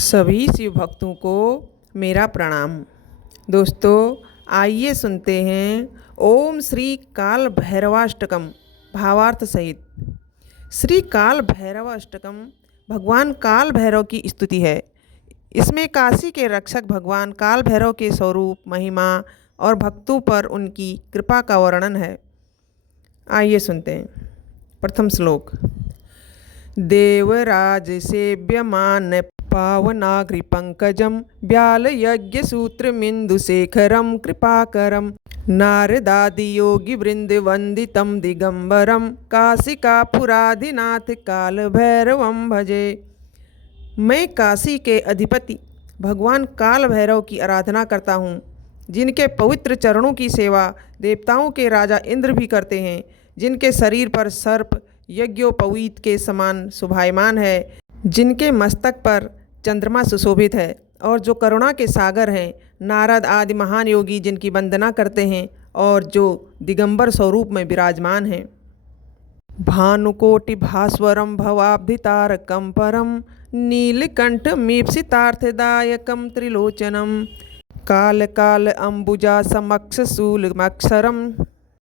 सभी शिव भक्तों को मेरा प्रणाम। दोस्तों, आइए सुनते हैं ओम श्री काल भैरवाष्टकम भावार्थ सहित। श्री काल भैरवाष्टकम भगवान काल भैरव की स्तुति है। इसमें काशी के रक्षक भगवान काल भैरव के स्वरूप, महिमा और भक्तों पर उनकी कृपा का वर्णन है। आइए सुनते हैं। प्रथम श्लोक। देवराज सेव्यमान पावनाग्रिपङ्कजं व्यालयज्ञसूत्रमिन्दुशेखरं कृपाकरं नारदादियोगिवृन्दवन्दितं दिगम्बरं काशिकापुराधिनाथ कालभैरवं भजे। मैं काशी के अधिपति भगवान काल भैरव की आराधना करता हूँ, जिनके पवित्र चरणों की सेवा देवताओं के राजा इंद्र भी करते हैं, जिनके शरीर पर सर्प यज्ञोपवीत के समान शोभायमान है, जिनके मस्तक पर चंद्रमा सुशोभित है, और जो करुणा के सागर हैं, नारद आदि महान योगी जिनकी वंदना करते हैं और जो दिगंबर स्वरूप में विराजमान हैं। भानुकोटि भास्वरम भवाब्धितारकं परम नीलकंठ मीप्सितार्थदायकं त्रिलोचनम काल काल अंबुजा समक्ष शूलमक्षरम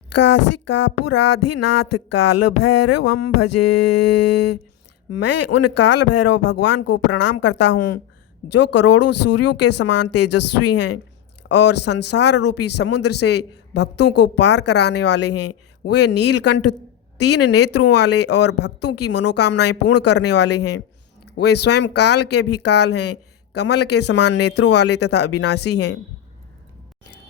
काशिकापुराधिनाथ काल भैरवं भजे। मैं उन काल भैरव भगवान को प्रणाम करता हूँ, जो करोड़ों सूर्यों के समान तेजस्वी हैं और संसार रूपी समुद्र से भक्तों को पार कराने वाले हैं। वे नीलकंठ 3 नेत्रों वाले और भक्तों की मनोकामनाएं पूर्ण करने वाले हैं। वे स्वयं काल के भी काल हैं, कमल के समान नेत्रों वाले तथा अविनाशी हैं।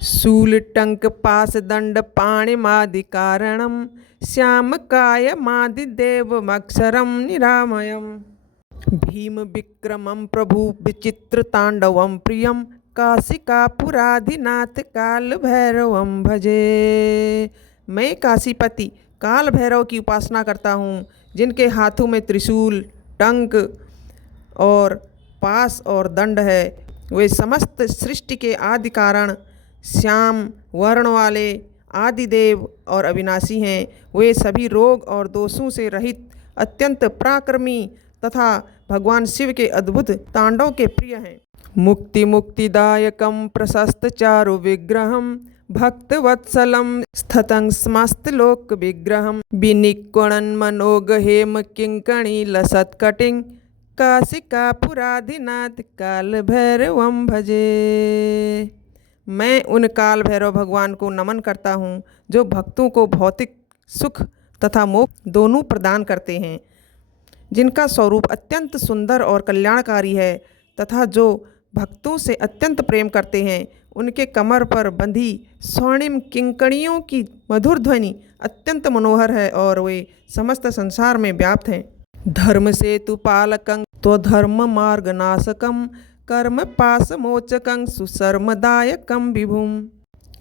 शूल टंक पास दंड पाणिमादि कारणम श्याम काय मादिदेवमक्षरं निरामयम् भीम विक्रमं प्रभु विचित्र तांडवं प्रियं काशिकापुराधिनाथ काल भैरवं भजे। मैं काशीपति काल भैरव की उपासना करता हूँ, जिनके हाथों में त्रिशूल, टंक और पास और दंड है। वे समस्त सृष्टि के आदि कारण, श्याम वर्ण वाले, आदिदेव और अविनाशी हैं। वे सभी रोग और दोषों से रहित, अत्यंत पराक्रमी तथा भगवान शिव के अद्भुत तांडव के प्रिय हैं। मुक्ति मुक्तिदायकं प्रशस्त चारु विग्रहं भक्तवत्सलं स्थितं समस्तलोक विग्रहं विनिक्वणन् मनोगहेम किंकणी लसत्कटिं काशिकापुराधिनाथ काल भैरवं भजे। मैं उन काल भैरव भगवान को नमन करता हूँ, जो भक्तों को भौतिक सुख तथा मोक्ष दोनों प्रदान करते हैं, जिनका स्वरूप अत्यंत सुंदर और कल्याणकारी है तथा जो भक्तों से अत्यंत प्रेम करते हैं। उनके कमर पर बंधी स्वर्णिम किंकणियों की मधुर ध्वनि अत्यंत मनोहर है और वे समस्त संसार में व्याप्त हैं। धर्म सेतु पालकं त्वधर्म मार्ग नाशकं कर्म पास मोचकं सुशर्मदायकं विभुं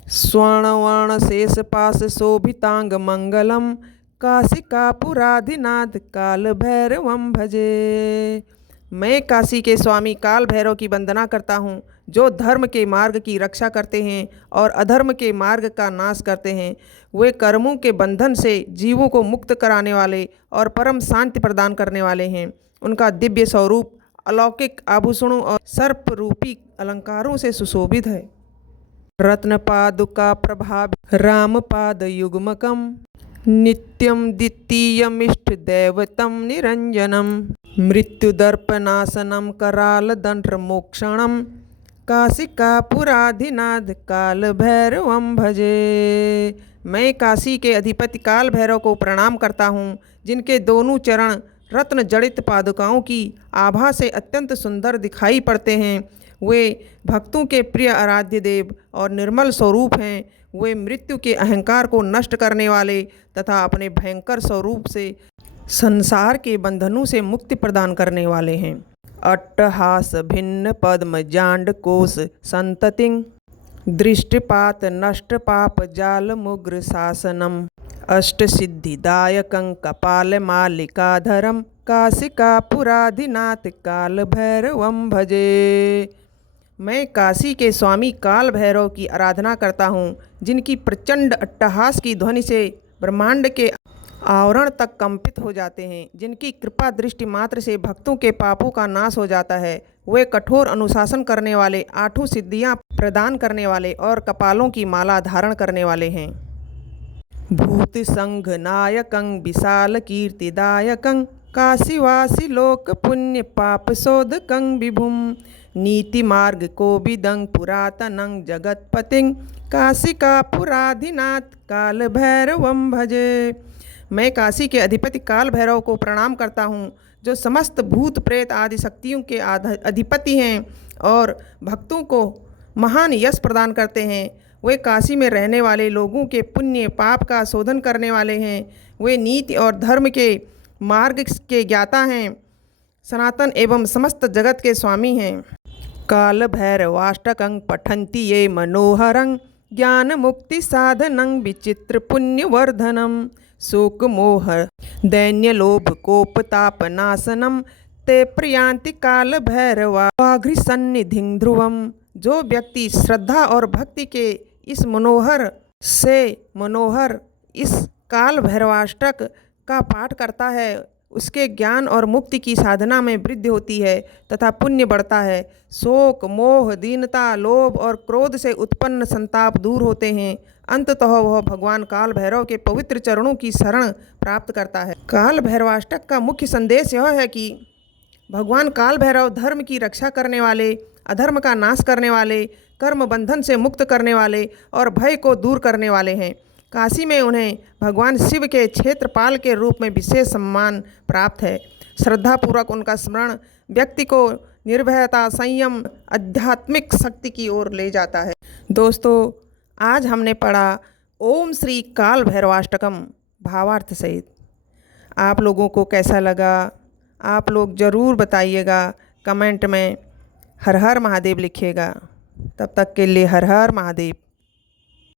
स्वर्णवर्ण शेष पास शोभितांग मंगलम काशिकापुराधिनाथ काल भैरवं भजे। मैं काशी के स्वामी काल भैरव की वंदना करता हूँ, जो धर्म के मार्ग की रक्षा करते हैं और अधर्म के मार्ग का नाश करते हैं। वे कर्मों के बंधन से जीवों को मुक्त कराने वाले और परम शांति प्रदान करने वाले हैं। उनका दिव्य स्वरूप अलौकिक आभूषणों और सर्प रूपी अलंकारों से सुशोभित है। रत्न पादुका प्रभाव रामपाद युग्मकम नित्यं द्वितीयमिष्ट दैवतं निरंजनम मृत्युदर्पनाशनम कराल दंड्र मोक्षणम काशिकापुराधिनाथ काल भैरवं भजे। मैं काशी के अधिपति काल भैरव को प्रणाम करता हूँ, जिनके दोनों चरण रत्न जड़ित पादुकाओं की आभा से अत्यंत सुंदर दिखाई पड़ते हैं। वे भक्तों के प्रिय आराध्य देव और निर्मल स्वरूप हैं। वे मृत्यु के अहंकार को नष्ट करने वाले तथा अपने भयंकर स्वरूप से संसार के बंधनों से मुक्ति प्रदान करने वाले हैं। अट्टहास भिन्न पद्म जांड कोश संततिं दृष्टिपात नष्ट पाप जाल मुग्र शासनम अष्ट सिद्धिदायकं कपाल मालिकाधरम काशिकापुराधिनाथ काल भैरवं भजे। मैं काशी के स्वामी काल भैरव की आराधना करता हूँ, जिनकी प्रचंड अट्टहास की ध्वनि से ब्रह्मांड के आवरण तक कंपित हो जाते हैं। जिनकी कृपा दृष्टि मात्र से भक्तों के पापों का नाश हो जाता है, वे कठोर अनुशासन करने वाले, आठों सिद्धियां प्रदान करने वाले और कपालों की माला धारण करने वाले हैं। भूत संघ नायकं विशाल कीर्तिदायकं काशीवासी लोक पुण्य पाप शोधकं विभुम नीति मार्ग कोविदं पुरातनं जगतपतिं काशिकापुराधिनाथ काल भैरवं भजे। मैं काशी के अधिपति काल भैरव को प्रणाम करता हूँ, जो समस्त भूत प्रेत आदि शक्तियों के अधिपति हैं और भक्तों को महान यश प्रदान करते हैं। वे काशी में रहने वाले लोगों के पुण्य पाप का शोधन करने वाले हैं। वे नीति और धर्म के मार्ग के ज्ञाता हैं, सनातन एवं समस्त जगत के स्वामी हैं। काल भैरवाष्टकं पठन्ति ये मनोहरं ज्ञान मुक्ति साधनं विचित्र पुण्यवर्धनम शोक मोह दैन्य लोभ कोपताप नाशनम ते प्रयान्ति काल भैरवाघ्रि सन्निधिं ध्रुवम। जो व्यक्ति श्रद्धा और भक्ति के इस मनोहर इस काल भैरवाष्टक का पाठ करता है, उसके ज्ञान और मुक्ति की साधना में वृद्धि होती है तथा पुण्य बढ़ता है। शोक मोह दीनता लोभ और क्रोध से उत्पन्न संताप दूर होते हैं। अंततः वह भगवान काल भैरव के पवित्र चरणों की शरण प्राप्त करता है। काल भैरवाष्टक का मुख्य संदेश यह है कि भगवान काल भैरव धर्म की रक्षा करने वाले, अधर्म का नाश करने वाले, कर्म बंधन से मुक्त करने वाले और भय को दूर करने वाले हैं। काशी में उन्हें भगवान शिव के क्षेत्रपाल के रूप में विशेष सम्मान प्राप्त है। श्रद्धापूर्वक उनका स्मरण व्यक्ति को निर्भयता, संयम, आध्यात्मिक शक्ति की ओर ले जाता है। दोस्तों, आज हमने पढ़ा ओम श्री काल भैरवाष्टकम भावार्थ सहित। आप लोगों को कैसा लगा, आप लोग ज़रूर बताइएगा, कमेंट में हर हर महादेव लिखिएगा। तब तक के लिए हर हर महादेव।